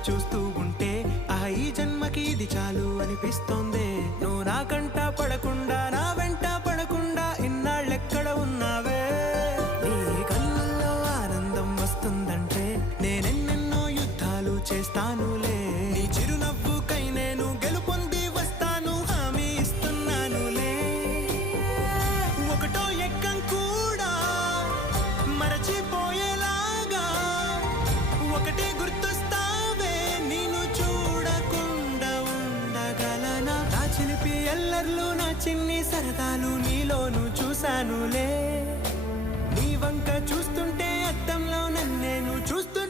చూస్తూ ఉంటే ఈ జన్మకి ఇది చాలు అనిపిస్తోంది. నువ్వు నా కంట పడకుండా నా వెంట పడకుండా ఇన్నాళ్ళెక్కడ ఉన్నావే? నీ కళ్ళల్లో ఆనందం వస్తుందంటే నేనెన్నెన్నో యుద్ధాలు చేస్తానులే. నీ చిరునవ్వుకై నేను గెలుపొంది వస్తాను, హామీ ఇస్తున్నానులే. ఒకటో ఎక్కం కూడా మరచిపోయేలాగా ఒకటే గుర్తొస్తావే, నేను చూడకుండా ఉండగలనా? నా చిలిపి ఎల్లర్లు నా చిన్ని సరదాలు నీలోను చూశానులే. నీ వంక చూస్తుంటే అద్దంలో నన్నేను చూస్తూ